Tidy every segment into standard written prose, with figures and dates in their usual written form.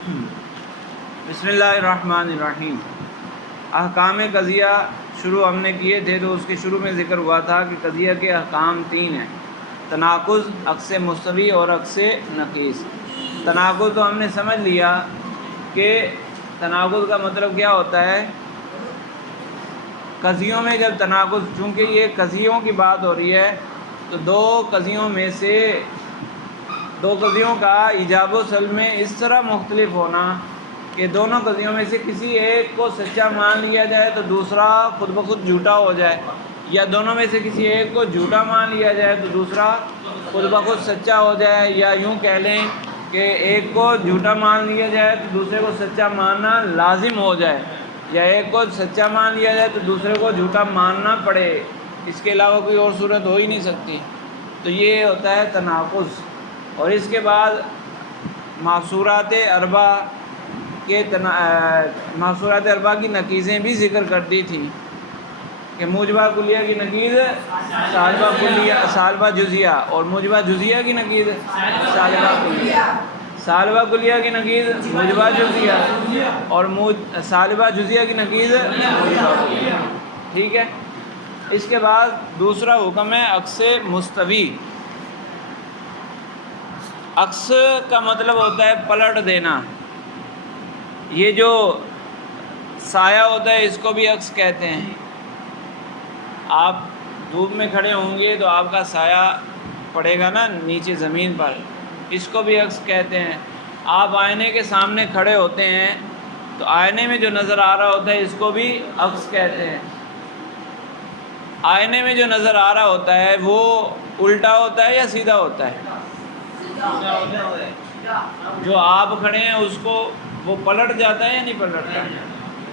بسم اللہ الرحمن الرحیم۔ احکام قضیہ شروع ہم نے کیے تھے تو اس کے شروع میں ذکر ہوا تھا کہ قضیہ کے احکام تین ہیں: تناقض، عکس مستوی اور عکس نقیص۔ تناقض تو ہم نے سمجھ لیا کہ تناقض کا مطلب کیا ہوتا ہے۔ قضیوں میں جب تناقض، چونکہ یہ قضیوں کی بات ہو رہی ہے تو دو قضیوں کا ایجاب و سلب میں اس طرح مختلف ہونا کہ دونوں قضیوں میں سے کسی ایک کو سچا مان لیا جائے تو دوسرا خود بخود جھوٹا ہو جائے، یا دونوں میں سے کسی ایک کو جھوٹا مان لیا جائے تو دوسرا خود بخود سچا ہو جائے، یا یوں کہہ لیں کہ ایک کو جھوٹا مان لیا جائے تو دوسرے کو سچا ماننا لازم ہو جائے، یا ایک کو سچا مان لیا جائے تو دوسرے کو جھوٹا ماننا پڑے۔ اس کے علاوہ کوئی اور صورت ہو ہی نہیں سکتی۔ تو یہ ہوتا ہے تناقض۔ اور اس کے بعد محصورات اربع کی نقیضیں بھی ذکر کر دی تھیں کہ موجبہ کلیہ کی نقیض سالبہ جزیہ، اور موجبہ جزیہ کی نقیض سالبہ کلیہ کی نقیض موجبہ جزیہ، اور سالبہ جزیہ کی نقیض موجبہ کلیہ۔ ٹھیک ہے۔ اس کے بعد دوسرا حکم ہے عکس مستوی۔ عکس کا مطلب ہوتا ہے پلٹ دینا۔ یہ جو سایہ ہوتا ہے اس کو بھی عکس کہتے ہیں۔ آپ دھوپ میں کھڑے ہوں گے تو آپ کا سایہ پڑے گا نا نیچے زمین پر، اس کو بھی عکس کہتے ہیں۔ آپ آئینے کے سامنے کھڑے ہوتے ہیں تو آئینے میں جو نظر آ رہا ہوتا ہے اس کو بھی عکس کہتے ہیں۔ آئینے میں جو نظر آ رہا ہوتا ہے وہ الٹا ہوتا ہے یا سیدھا ہوتا ہے؟ جو آپ کھڑے ہیں اس کو وہ پلٹ جاتا ہے یا نہیں پلٹتا؟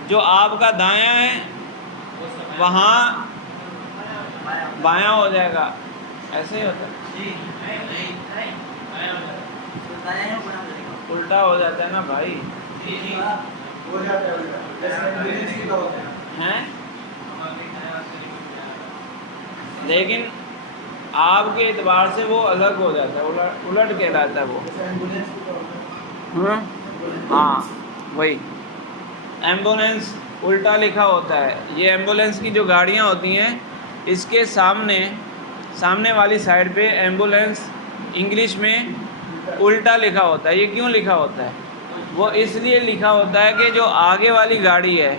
جو آپ کا دایاں ہے وہاں بایاں ہو جائے گا، ایسے ہی ہوتا ہے، الٹا ہو جاتا ہے نا بھائی۔ ہیں لیکن آپ کے اعتبار سے وہ الگ ہو جاتا ہے، الٹ کہلاتا ہے وہ۔ ہاں وہی ایمبولینس الٹا لکھا ہوتا ہے۔ یہ ایمبولینس کی جو گاڑیاں ہوتی ہیں اس کے سامنے والی سائڈ پہ ایمبولینس انگلش میں الٹا لکھا ہوتا ہے۔ یہ کیوں لکھا ہوتا ہے؟ وہ اس لیے لکھا ہوتا ہے کہ جو آگے والی گاڑی ہے،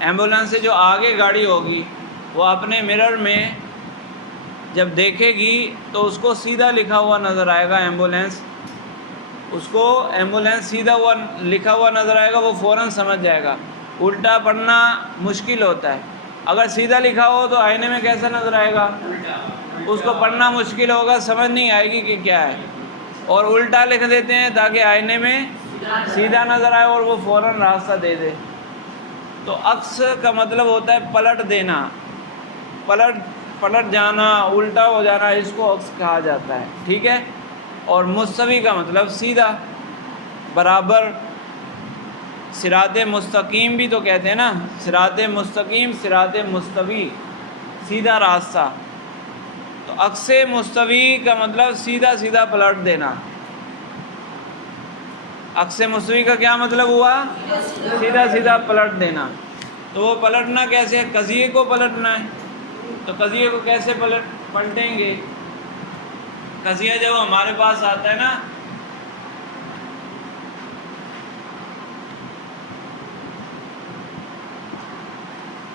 ایمبولینس سے جو آگے گاڑی ہوگی، وہ اپنے مرر میں جب دیکھے گی تو اس کو سیدھا لکھا ہوا نظر آئے گا ایمبولینس، اس کو ایمبولینس سیدھا ہوا لکھا ہوا نظر آئے گا، وہ فوراً سمجھ جائے گا۔ الٹا پڑھنا مشکل ہوتا ہے۔ اگر سیدھا لکھا ہو تو آئینے میں کیسا نظر آئے گا؟ اس کو پڑھنا مشکل ہوگا، سمجھ نہیں آئے گی کہ کیا ہے۔ اور الٹا لکھ دیتے ہیں تاکہ آئینے میں سیدھا نظر آئے اور وہ فوراً راستہ دے دے۔ تو عکس کا مطلب ہوتا ہے پلٹ دینا، پلٹ جانا، الٹا ہو جانا، اس کو عکس کہا جاتا ہے۔ ٹھیک ہے۔ اور مستوی کا مطلب سیدھا، برابر۔ صراط مستقیم بھی تو کہتے ہیں نا، صراط مستقیم، صراط مستوی، سیدھا راستہ۔ تو عکس مستوی کا مطلب سیدھا سیدھا پلٹ دینا۔ عکس مستوی کا کیا مطلب ہوا؟ سیدھا سیدھا پلٹ دینا۔ تو وہ پلٹنا کیسے ہے؟ قضیے کو پلٹنا ہے۔ تو قضیے کو کیسے پلٹیں گے؟ قضیہ جب ہمارے پاس آتا ہے نا،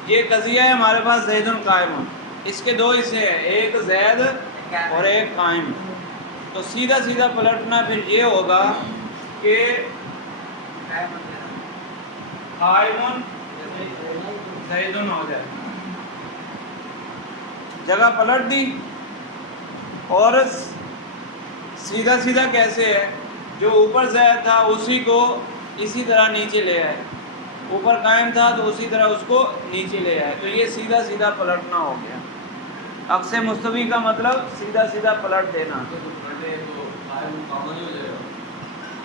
یہ قضیہ ہے ہمارے پاس زید قائم، اس کے دو حصے ہیں، ایک زید اور ایک قائم۔ تو سیدھا سیدھا پلٹنا پھر یہ ہوگا کہ قائم زید ہو جائے، جگہ پلٹ دی۔ اور سیدھا سیدھا کیسے ہے؟ جو اوپر زید تھا اسی کو اسی طرح نیچے لے آئے، اوپر قائم تھا تو اسی طرح اس کو نیچے لے آئے۔ تو یہ سیدھا سیدھا پلٹنا ہو گیا۔ عکس مستوی کا مطلب سیدھا سیدھا پلٹ دینا۔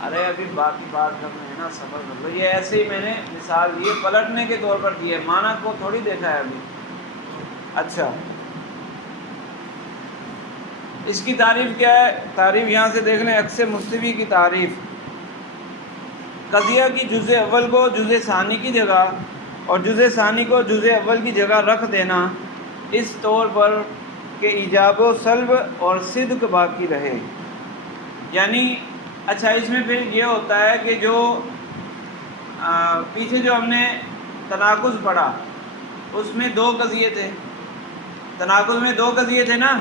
ارے ابھی باقی بات کرنا ہے نا، صبر کر لو۔ یہ ایسے ہی میں نے مثال دی ہے، پلٹنے کے طور پر دی ہے، معنی کو تھوڑی دیکھا ہے ابھی۔ اچھا، اس کی تعریف کیا ہے؟ تعریف یہاں سے دیکھ لیں، عکس مستوی کی تعریف۔ قضیہ کی جزء اول کو جزء ثانی کی جگہ اور جزء ثانی کو جزء اول کی جگہ رکھ دینا اس طور پر کہ ایجاب و سلب اور صدق باقی رہے. یعنی اچھا اس میں پھر یہ ہوتا ہے کہ جو پیچھے جو ہم نے تناقض پڑھا اس میں 2 قضیے تھے. تناقض میں 2 قضیے تھے نا.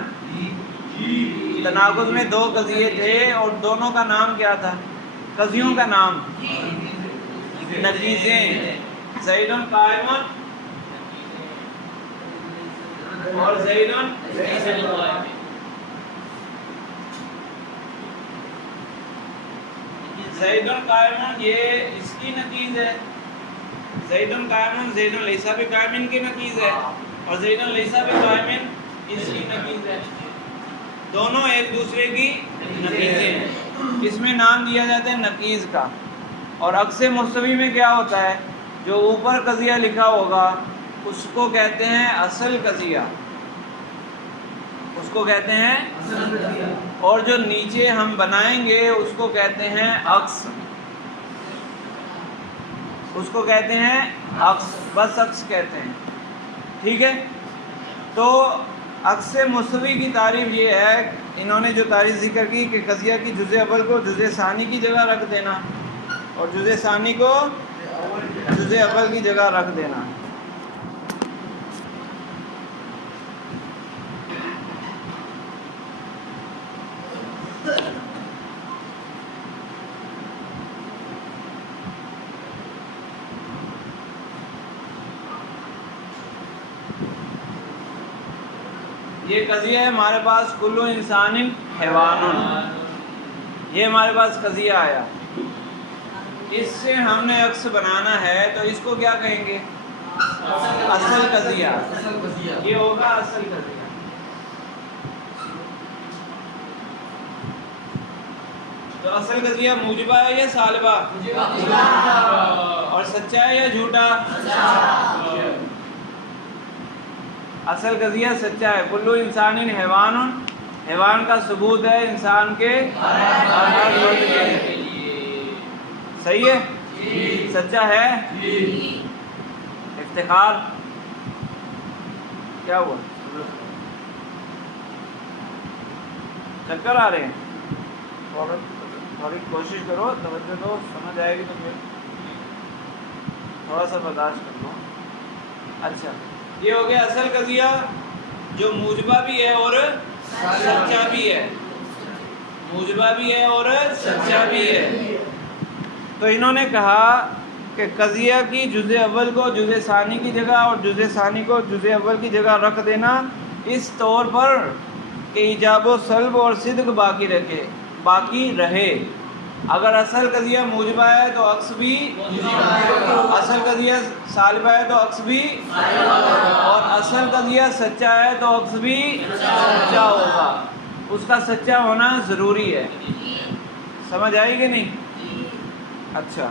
تناقض میں 2 قضیے تھے اور دونوں کا نام کیا تھا؟ قضیوں کا نام نقیضیں. زید قائم اور زید زید قائم یہ اس کی نقیض ہے. زید قائم زید لیس بقائم کی نقیض ہے اور زید لیس بقائم اس کی نقیض ہے. دونوں ایک دوسرے کی نقیضیں ہیں. اس میں نام دیا جاتا ہے نقیض کا. اور عکس مستوی میں کیا ہوتا ہے؟ جو اوپر قضیہ لکھا ہوگا اس کو کہتے ہیں اصل قضیہ، اس کو کہتے ہیں اصل قضیہ. اور جو نیچے ہم بنائیں گے اس کو کہتے ہیں عکس، اس کو کہتے ہیں عکس، بس عکس کہتے ہیں. ٹھیک ہے. تو عکس مستوی کی تعریف یہ ہے، انہوں نے جو تعریف ذکر کی کہ قضیہ کی جزء اول کو جزء ثانی کی جگہ رکھ دینا اور جزء ثانی کو جزء اول کی جگہ رکھ دینا. یہ قضیہ ہے ہمارے پاس کل انسان حیوان، یہ ہمارے پاس قضیہ آیا. اس سے ہم نے عکس بنانا ہے تو اس کو کیا کہیں گے؟ اصل قضیہ. یہ ہوگا اصل قضیہ. تو اصل قضیہ موجبہ ہے یا سالبہ؟ اور سچا ہے یا جھوٹا؟ اصل قضیہ سچا ہے. کلو انسان حیوان، حیوان کا ثبوت ہے انسان کے ہر فرد کے. صحیح ہے؟ سچا ہے. افتخار کیا ہوا؟ چکر آ رہے ہیں؟ تھوڑی کوشش کرو، توجہ دو، سمجھ آئے گی تو پھر تھوڑا سا برداشت کر لو. اچھا یہ ہو گیا اصل قضیہ جو موجبہ بھی ہے اور سچا بھی ہے. موجبہ بھی ہے اور سچا بھی ہے. تو انہوں نے کہا کہ قضیہ کی جزء اول کو جزء ثانی کی جگہ اور جزء ثانی کو جزء اول کی جگہ رکھ دینا اس طور پر کہ ایجاب و سلب اور صدق باقی رہے. اگر اصل قضیہ موجبہ ہے تو عکس بھی، اصل قضیہ سالبہ ہے تو عکس بھی، اور اصل قضیہ سچا ہے تو عکس بھی سچا ہوگا. اس کا سچا ہونا ضروری ہے. سمجھ آئی کہ نہیں؟ اچھا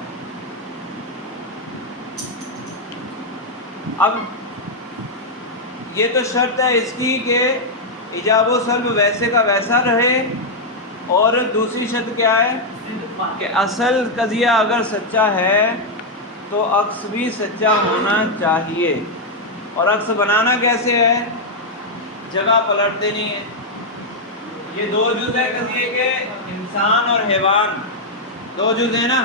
اب یہ تو شرط ہے اس کی کہ ایجاب و سلب ویسے کا ویسا رہے. اور دوسری شرط کیا ہے کہ اصل قضیہ اگر سچا ہے تو عکس بھی سچا ہونا چاہیے. اور عکس بنانا کیسے ہے؟ جگہ پلٹ دینی ہے. یہ 2 جز ہے قضیے کے، انسان اور حیوان 2 جز ہیں نا،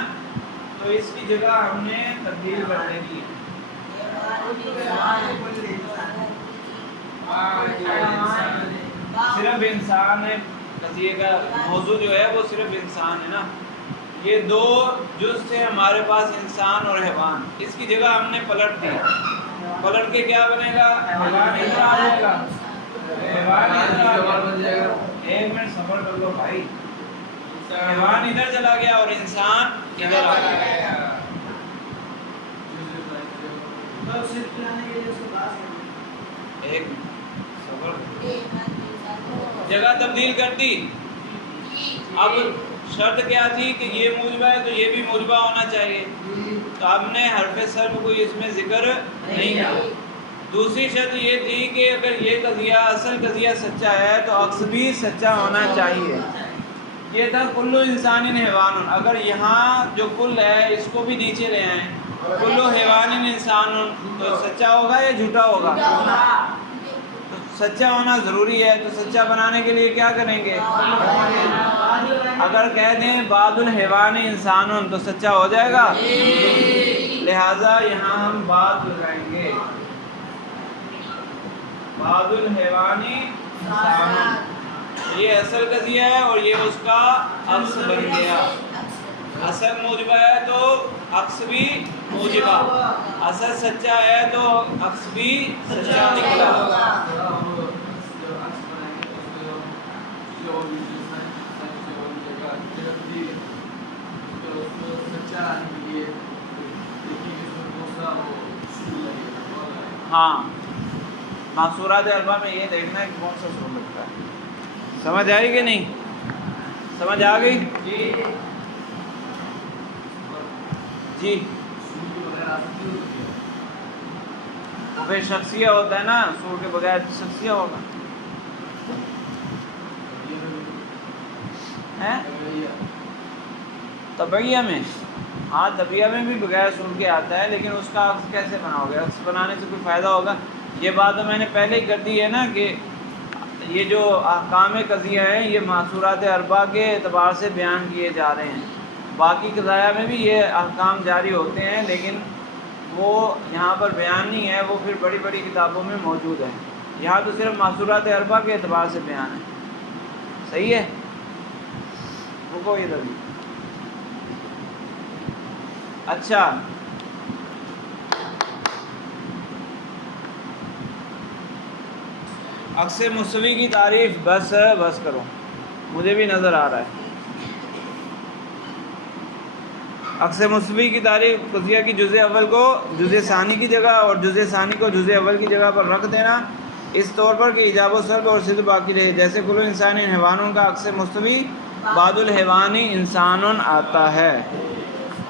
تو اس کی جگہ ہم نے تبدیل کر دینی ہے. صرف انسان ہے قضیے کا موضوع جو ہے وہ صرف انسان ہے نا. یہ 2 جز سے ہمارے پاس انسان اور حیوان، اس کی جگہ ہم نے پلٹ دی. پلٹ کے کیا بنے گا؟ حیوان ادھر آ جائے گا. حیوان ادھر آ جائے گا. ایک منٹ صبر کر لو بھائی. حیوان ادھر چلا گیا اور انسان ادھر آ گیا. ایک صبر، جگہ تبدیل کر دی. اب شرط کیا تھی کہ یہ موجبہ ہے تو یہ بھی موجبہ ہونا چاہیے. تو ہم نے حرف سلب کوئی اس میں ذکر نہیں کیا. دوسری شرط یہ تھی کہ اگر یہ قضیہ اصل قضیہ سچا ہے تو عکس بھی سچا ہونا چاہیے. یہ تھا کلو انسان حیوان، اگر یہاں جو کل ہے اس کو بھی نیچے لے آئیں، کلو حیوان انسان، تو سچا ہوگا یا جھوٹا ہوگا؟ تو سچا ہونا ضروری ہے، تو سچا بنانے کے لیے کیا کریں گے؟ اگر کہہ دیں بعض الحیوان انسان تو سچا ہو جائے گا، لہذا یہاں ہم بعض لگائیں گے، بعض الحیوان انسان، یہ اصل قضیہ ہے اور یہ اس کا عکس بن گیا، اصل موجبہ ہے تو عکس بھی موجبہ، اصل سچا ہے تو عکس بھی سچا نکلا۔ ہاں، محصورات اربع میں یہ دیکھنا ہے کہ کون سا سور لگتا ہے۔ سمجھ آئی کہ نہیں؟ سمجھ آ گئی؟ جی پھر شخصیہ ہوتا ہے نا، سور کے بغیر شخصیہ ہوگا طبعیہ میں، ہاں طبعیہ میں بھی بغیر سور کے آتا ہے، لیکن اس کا عکس کیسے بناؤ گے؟ عکس بنانے سے کوئی فائدہ ہوگا؟ یہ بات تو میں نے پہلے ہی کر دی ہے نا کہ یہ جو احکام قضیہ ہیں یہ محصورات اربع کے اعتبار سے بیان کیے جا رہے ہیں، باقی قضایا میں بھی یہ احکام جاری ہوتے ہیں، لیکن وہ یہاں پر بیان نہیں ہے، وہ پھر بڑی بڑی کتابوں میں موجود ہے، یہاں تو صرف محصورات اربع کے اعتبار سے بیان ہے۔ صحیح ہے؟ رکو ادھر بھی۔ اچھا، عکس مستوی کی تعریف، بس کرو، مجھے بھی نظر آ رہا ہے۔ عکس مستوی کی تعریف، قضیہ کی جزء اول کو جزء ثانی کی جگہ اور جزء ثانی کو جزء اول کی جگہ پر رکھ دینا، اس طور پر کہ ایجاب و سلب اور صدق باقی رہے، جیسے کل انسان حیوان کا عکس مستوی بعض الحیوان انسان آتا ہے۔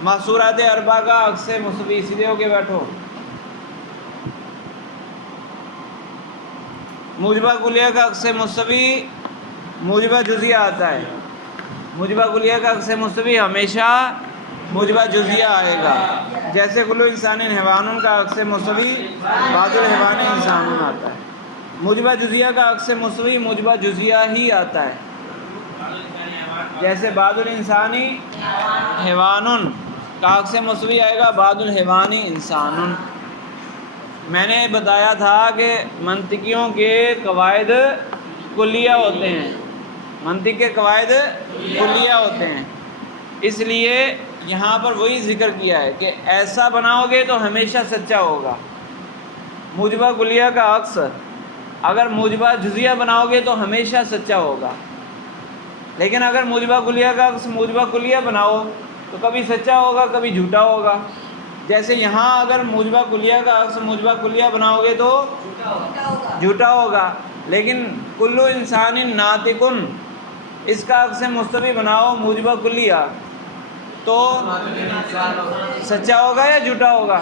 محصورات اربع کا عکس مستوی، سیدھے ہو کے بیٹھو۔ موجبہ کلیہ کا عکس مستوی موجبہ جزیہ آتا ہے، موجبہ کلیہ کا عکس مستوی ہمیشہ موجبہ جزیہ آئے گا، جیسے کلو انسان حیوان کا عکس مستوی بعض الحیوان انسان آتا ہے۔ موجبہ جزیہ کا عکس مستوی موجبہ جزیہ ہی آتا ہے، جیسے بعض الانسانی حیوان کا عکس مستوی آئے گا بعض الحیوان انسان۔ میں نے بتایا تھا کہ منطقیوں کے قواعد کلیہ ہوتے ہیں، منطق کے قواعد کلیہ ہوتے ہیں، اس لیے یہاں پر وہی ذکر کیا ہے کہ ایسا بناؤ گے تو ہمیشہ سچا ہوگا۔ موجبہ کلیہ کا عکس اگر موجبہ جزیہ بناؤ گے تو ہمیشہ سچا ہوگا، لیکن اگر موجبہ کلیہ کا عکس موجبہ کلیہ بناؤ تو کبھی سچا ہوگا کبھی جھوٹا ہوگا۔ جیسے یہاں اگر موجبہ کلیہ کا عکس موجبہ کلیہ بناؤ گے تو جھوٹا ہوگا، لیکن کلو انسان ناطقن اس کا عکس مستوی بناؤ موجبہ کلیہ تو سچا ہوگا یا جھوٹا ہوگا؟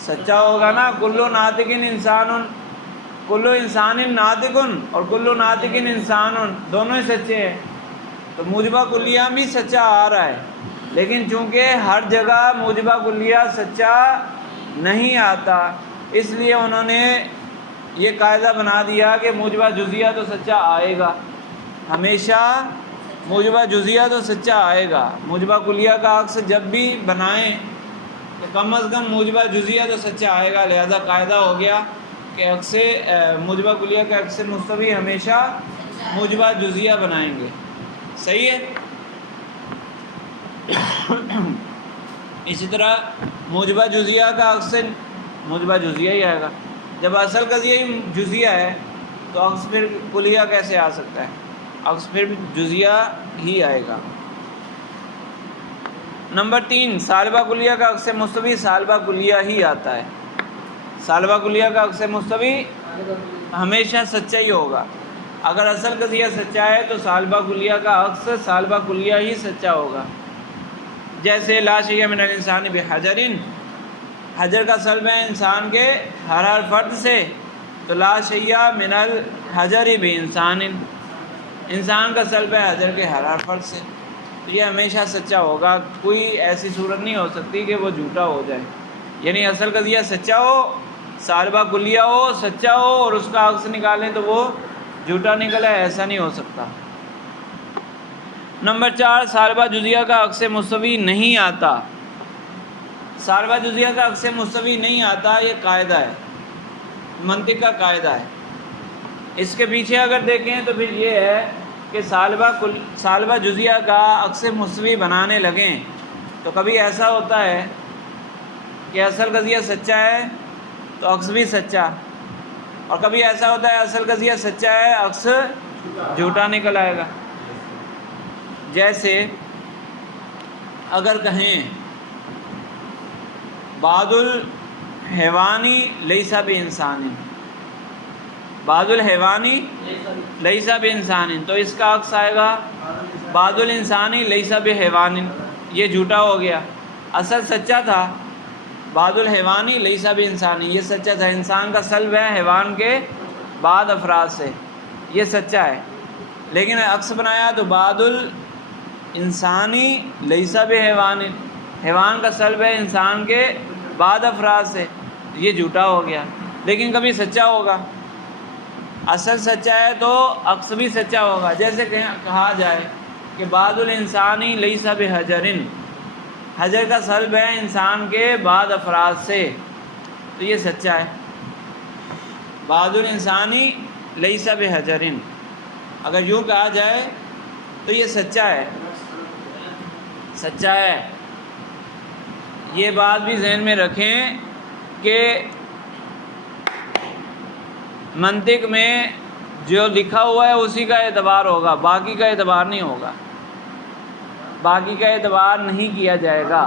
سچا ہوگا نا، کلو ناطقن انسان، کلو انسان ناطقن اور کلو ناطقن انسان دونوں ہی سچے ہیں، تو موجبہ کلیہ بھی سچا آ رہا ہے، لیکن چونکہ ہر جگہ موجبہ کلیہ سچا نہیں آتا، اس لیے انہوں نے یہ قاعدہ بنا دیا کہ موجبہ جزیہ تو سچا آئے گا، ہمیشہ موجبہ جزیہ تو سچا آئے گا۔ موجبہ کلیہ کا عکس جب بھی بنائیں تو کم از کم موجبہ جزیہ تو سچا آئے گا، لہذا قاعدہ ہو گیا کہ عکس موجبہ کلیہ کا عکس مستوی ہمیشہ موجبہ جزیہ بنائیں گے۔ صحیح ہے؟ اسی طرح موجبہ جزیہ کا عکس موجبہ جزیہ ہی آئے گا، جب اصل قضیہ ہی جزیہ ہے تو عکس پھر کلیہ کیسے آ سکتا ہے؟ عکس پھر جزیہ ہی آئے گا۔ نمبر 3، سالبہ کلیہ کا عکس مستوی سالبہ کلیہ ہی آتا ہے، سالبہ کلیہ کا عکس مستوی ہمیشہ سچا ہی ہوگا، اگر اصل قضیہ سچا ہے تو سالبہ کلیہ کا عکس سالبہ کلیہ ہی سچا ہوگا، جیسے لا شیء من الانسان بحجر، حجر کا سلب ہے انسان کے ہر فرد سے، تو لا شیء من الحجر بانسان، انسان کا سلب ہے حجر کے ہر فرد سے، تو یہ ہمیشہ سچا ہوگا، کوئی ایسی صورت نہیں ہو سکتی کہ وہ جھوٹا ہو جائے، یعنی اصل قضیہ سچا ہو، سالبہ کلیہ ہو سچا ہو اور اس کا عکس نکالیں تو وہ جھوٹا نکلا ہے، ایسا نہیں ہو سکتا۔ نمبر 4، سالبہ جزیہ کا عکس مستوی نہیں آتا۔ سالبہ جزیہ کا عکس مستوی نہیں آتا، یہ قاعدہ ہے، منطق کا قاعدہ ہے۔ اس کے پیچھے اگر دیکھیں تو پھر یہ ہے کہ سالبہ جزیہ کا عکس مستوی بنانے لگیں تو کبھی ایسا ہوتا ہے کہ اصل قضیہ سچا ہے تو عکس بھی سچا، اور کبھی ایسا ہوتا ہے اصل قضیہ سچا ہے عکس جھوٹا نکل آئے گا۔ جیسے اگر کہیں بعض الحیوانی لیس بانسان، بعض الحیوانی لیس بانسان، تو اس کا عکس آئے گا بعض الانسانی لیس بحیوان، یہ جھوٹا ہو گیا۔ اصل سچا تھا بعض الحیوانی لیس بانسانی، یہ سچا تھا، انسان کا سلب ہے حیوان کے بعض افراد سے، یہ سچا ہے، لیکن عکس بنایا تو بعض الانسانی لیس بحیوان، حیوان کا سلب ہے انسان کے بعض افراد سے، یہ جھوٹا ہو گیا، لیکن کبھی سچا ہوگا، اصل سچا ہے تو عکس بھی سچا ہوگا۔ جیسے کہا جائے کہ بعض الانسانی لیس بحجر، حجر کا سلب ہے انسان کے بعض افراد سے، تو یہ سچا ہے، بعض الانسانی لیس بحجر، اگر یوں کہا جائے تو یہ سچا ہے، سچا ہے۔ یہ بات بھی ذہن میں رکھیں کہ منطق میں جو لکھا ہوا ہے اسی کا اعتبار ہوگا، باقی کا اعتبار نہیں ہوگا، باقی کا اعتبار نہیں کیا جائے گا،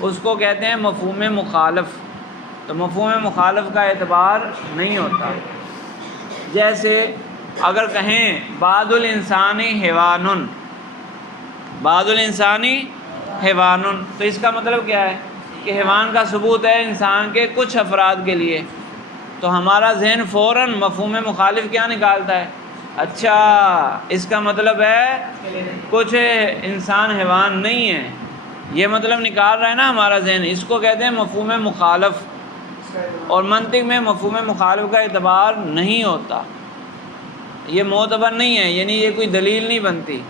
اس کو کہتے ہیں مفہوم مخالف، تو مفہوم مخالف کا اعتبار نہیں ہوتا۔ جیسے اگر کہیں بعض الانسانی حیوان، بعض الانسانی حیوان، تو اس کا مطلب کیا ہے کہ حیوان کا ثبوت ہے انسان کے کچھ افراد کے لیے، تو ہمارا ذہن فوراً مفہوم مخالف کیا نکالتا ہے، اچھا اس کا مطلب ہے کچھ انسان حیوان نہیں ہے، یہ مطلب نکال رہا ہے نا ہمارا ذہن، اس کو کہتے ہیں مفہوم مخالف، اور منطق میں مفہوم مخالف کا اعتبار نہیں ہوتا، یہ معتبر نہیں ہے، یعنی یہ کوئی دلیل نہیں بنتی۔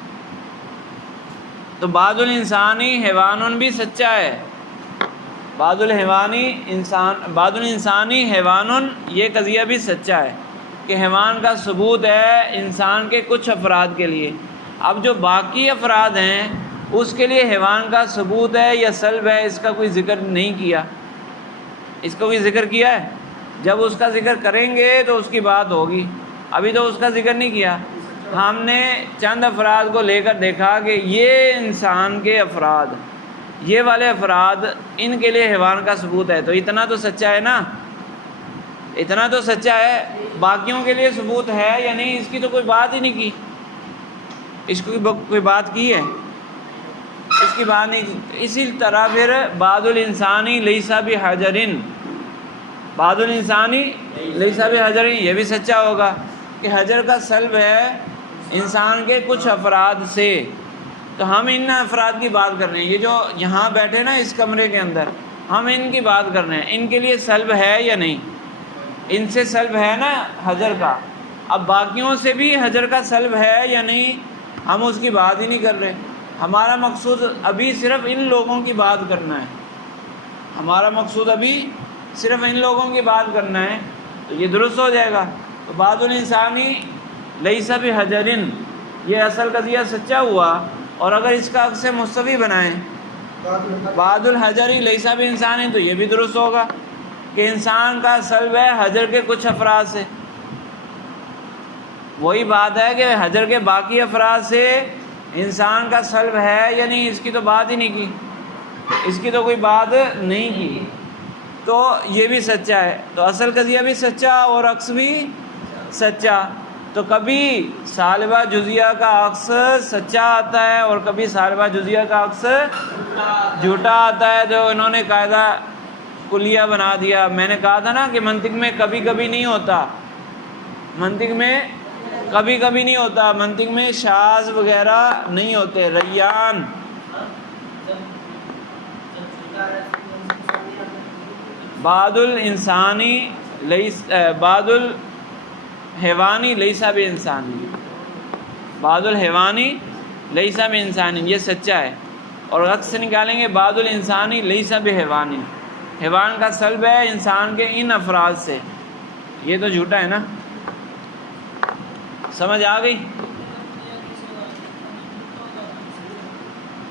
تو بعض الانسانی حیوان بھی سچا ہے، بعض الانسانی حیوان، یہ قضیہ بھی سچا ہے کہ حیوان کا ثبوت ہے انسان کے کچھ افراد کے لیے، اب جو باقی افراد ہیں اس کے لیے حیوان کا ثبوت ہے یا سلب ہے، اس کا کوئی ذکر نہیں کیا، اس کا کوئی ذکر کیا ہے، جب اس کا ذکر کریں گے تو اس کی بات ہوگی، ابھی تو اس کا ذکر نہیں کیا، ہم نے چند افراد کو لے کر دیکھا کہ یہ انسان کے افراد، یہ والے افراد، ان کے لیے حیوان کا ثبوت ہے، تو اتنا تو سچا ہے نا، اتنا تو سچا ہے، باقیوں کے لیے ثبوت ہے یا نہیں، اس کی تو کوئی بات ہی نہیں کی، اس کی کوئی بات کی ہے، اس کی بات نہیں کی۔ اسی طرح پھر بعض الانسانی لیس بحجر، بعض الانسانی لیس بحجر، یہ بھی سچا ہوگا کہ حجر کا سلب ہے انسان کے کچھ افراد سے، تو ہم ان افراد کی بات کر رہے ہیں، یہ جو یہاں بیٹھے نا اس کمرے کے اندر، ہم ان کی بات کر رہے ہیں، ان کے لیے سلب ہے یا نہیں، ان سے سلب ہے نا حجر کا، اب باقیوں سے بھی حجر کا سلب ہے یا نہیں، ہم اس کی بات ہی نہیں کر رہے، ہمارا مقصود ابھی صرف ان لوگوں کی بات کرنا ہے، ہمارا مقصود ابھی صرف ان لوگوں کی بات کرنا ہے، تو یہ درست ہو جائے گا۔ تو بعض الانسانی لیس بحجر، یہ اصل قضیہ سچا ہوا، اور اگر اس کا عکس مستوی بنائیں بعض الحجر لیس بانسان، تو یہ بھی درست ہوگا کہ انسان کا سلب ہے حجر کے کچھ افراد سے، وہی بات ہے کہ حجر کے باقی افراد سے انسان کا سلب ہے یا نہیں، اس کی تو بات ہی نہیں کی، اس کی تو کوئی بات نہیں کی، تو یہ بھی سچا ہے، تو اصل قضیہ بھی سچا اور عکس بھی سچا، تو کبھی سالبہ جزیہ کا عکس سچا آتا ہے اور کبھی سالبہ جزیہ کا عکس جھوٹا آتا ہے، تو انہوں نے قاعدہ کلیہ بنا دیا۔ میں نے کہا تھا نا کہ منطق میں کبھی کبھی نہیں ہوتا، منطق میں کبھی کبھی نہیں ہوتا، منطق میں شاذ وغیرہ نہیں ہوتے. ریان بعد الانسانی بعد الحیوانی لیسا بانسانی، بعد الحیوانی لیسا بانسانی، یہ سچا ہے. اور عکس سے نکالیں گے بعد الانسانی لیسا بحیوانی، حیوان کا سلب ہے انسان کے ان افراد سے، یہ تو جھوٹا ہے نا. سمجھ آ گئی؟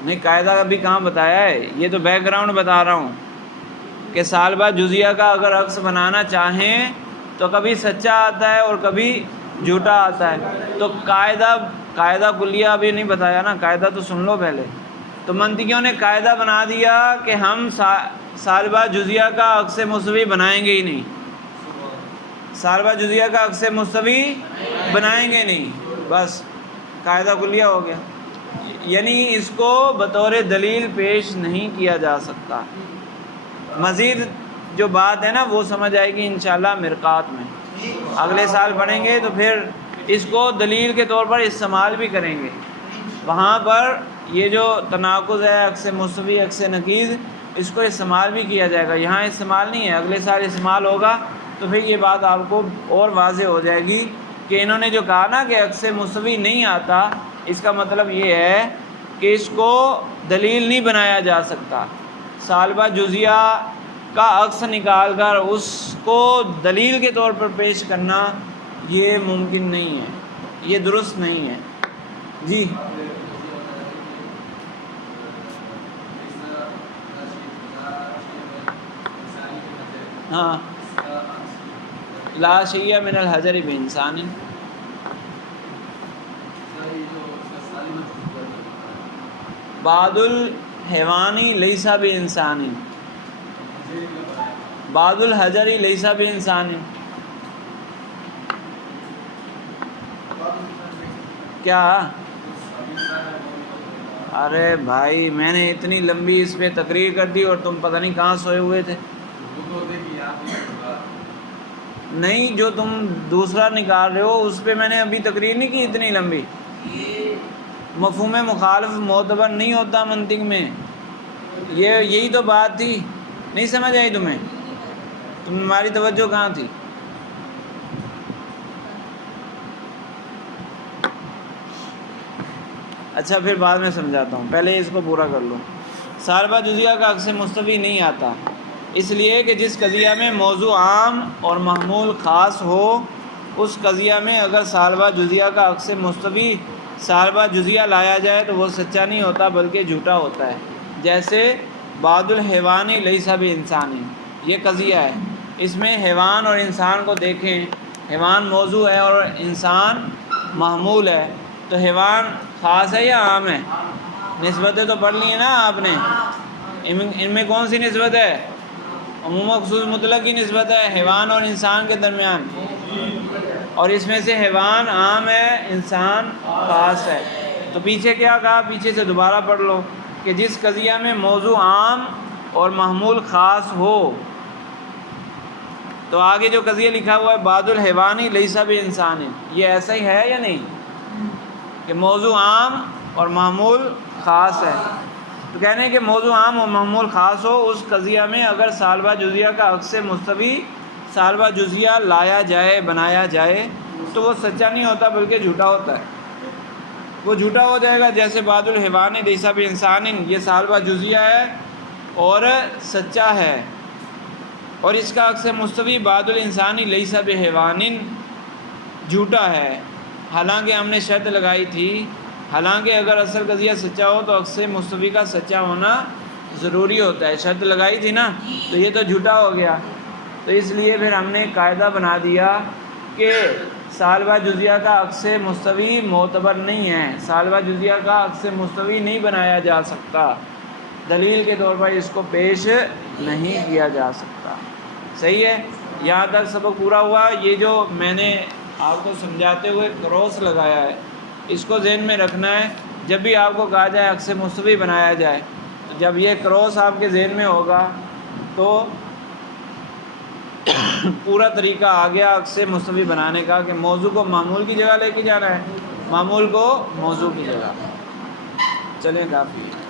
نہیں، قاعدہ ابھی کہاں بتایا ہے، یہ تو بیک گراؤنڈ بتا رہا ہوں کہ سالبہ جزیہ کا اگر عکس بنانا چاہیں تو کبھی سچا آتا ہے اور کبھی جھوٹا آتا ہے. تو قاعدہ کلیہ ابھی نہیں بتایا نا، قاعدہ تو سن لو پہلے. تو منطقیوں نے قاعدہ بنا دیا کہ ہم سالبہ جزیہ کا عکس مستوی بنائیں گے ہی نہیں، سالبہ جزیہ کا عکس مستوی بنائیں گے نہیں، بس قاعدہ کلیہ ہو گیا. یعنی اس کو بطور دلیل پیش نہیں کیا جا سکتا. مزید جو بات ہے نا وہ سمجھ آئے گی انشاءاللہ مرقات میں، اگلے سال پڑھیں گے تو پھر اس کو دلیل کے طور پر استعمال بھی کریں گے. وہاں پر یہ جو تناقض ہے عکس مستوی عکس نقیض، اس کو استعمال بھی کیا جائے گا. یہاں استعمال نہیں ہے، اگلے سال استعمال ہوگا تو پھر یہ بات آپ کو اور واضح ہو جائے گی کہ انہوں نے جو کہا نا کہ عکس مستوی نہیں آتا، اس کا مطلب یہ ہے کہ اس کو دلیل نہیں بنایا جا سکتا. سالبہ جزیہ کا عکس نکال کر اس کو دلیل کے طور پر پیش کرنا یہ ممکن نہیں ہے، یہ درست نہیں ہے. جی ہاں، لا شیء من الحجر بانسان، بعد الحیوانی لیسا بانسان، بعد الحجر لیسا بانسان. کیا؟ ارے بھائی میں نے اتنی لمبی اس پہ تقریر کر دی اور تم پتہ نہیں کہاں سوئے ہوئے تھے. نہیں، جو تم دوسرا نکال رہے ہو اس پہ میں نے ابھی تقریر نہیں کی اتنی لمبی. مفہوم مخالف معتبر نہیں ہوتا منطق میں، یہی تو بات تھی. نہیں سمجھ آئی تمہیں؟ تمہاری توجہ کہاں تھی؟ اچھا پھر بعد میں سمجھاتا ہوں، پہلے اس کو پورا کر لو. سالبہ جزیہ کا عکس مستوی نہیں آتا اس لیے کہ جس قضیہ میں موضوع عام اور محمول خاص ہو، اس قضیہ میں اگر سالبہ جزیہ کا عکس مستوی سالبہ جزیہ لایا جائے تو وہ سچا نہیں ہوتا بلکہ جھوٹا ہوتا ہے. جیسے بعد الحیوانی لیسا بانسانی، یہ قضیہ ہے، اس میں حیوان اور انسان کو دیکھیں. حیوان موضوع ہے اور انسان محمول ہے، تو حیوان خاص ہے یا عام ہے؟ نسبتیں تو پڑھ لی ہیں نا آپ نے، ان میں کون سی نسبت ہے؟ عموم و خصوص مطلق کی نسبت ہے حیوان اور انسان کے درمیان، اور اس میں سے حیوان عام ہے، انسان خاص ہے. تو پیچھے کیا کہا؟ پیچھے سے دوبارہ پڑھ لو کہ جس قضیہ میں موضوع عام اور محمول خاص ہو. تو آگے جو قضیہ لکھا ہوا ہے بعد الحیوانی لیسا بانسان، یہ ایسا ہی ہے یا نہیں کہ موضوع عام اور محمول خاص ہے؟ تو کہنے ہیں کہ موضوع عام اور محمول خاص ہو، اس قضیہ میں اگر سالبہ جزیہ کا عکس مستوی سالبہ جزیہ لایا جائے، بنایا جائے، تو وہ سچا نہیں ہوتا بلکہ جھوٹا ہوتا ہے. وہ جھوٹا ہو جائے گا. جیسے بعد الحیوان لیسا بانسان، یہ سالبہ جزیہ ہے اور سچا ہے، اور اس کا عکس مستوی بعد الانسانی لیسا بحیوان جھوٹا ہے. حالانکہ ہم نے شرط لگائی تھی، حالانکہ اگر اصل قضیہ سچا ہو تو عکس مستوی کا سچا ہونا ضروری ہوتا ہے. شرط لگائی تھی نا، تو یہ تو جھوٹا ہو گیا. تو اس لیے پھر ہم نے قاعدہ بنا دیا کہ سالبہ جزیہ کا عکس مستوی معتبر نہیں ہے، سالبہ جزیہ کا عکس مستوی نہیں بنایا جا سکتا، دلیل کے طور پر اس کو پیش نہیں کیا جا سکتا. صحیح ہے؟ یہاں تک سبق پورا ہوا. یہ جو میں نے آپ کو سمجھاتے ہوئے کراس لگایا ہے، اس کو ذہن میں رکھنا ہے. جب بھی آپ کو کہا جائے عکس مستوی بنایا جائے، تو جب یہ کراس آپ کے ذہن میں ہوگا تو پورا طریقہ آ گیا سے مستفی بنانے کا کہ موضوع کو معمول کی جگہ لے کے جانا ہے، معمول کو موضوع کی جگہ. چلیں کافی ہے.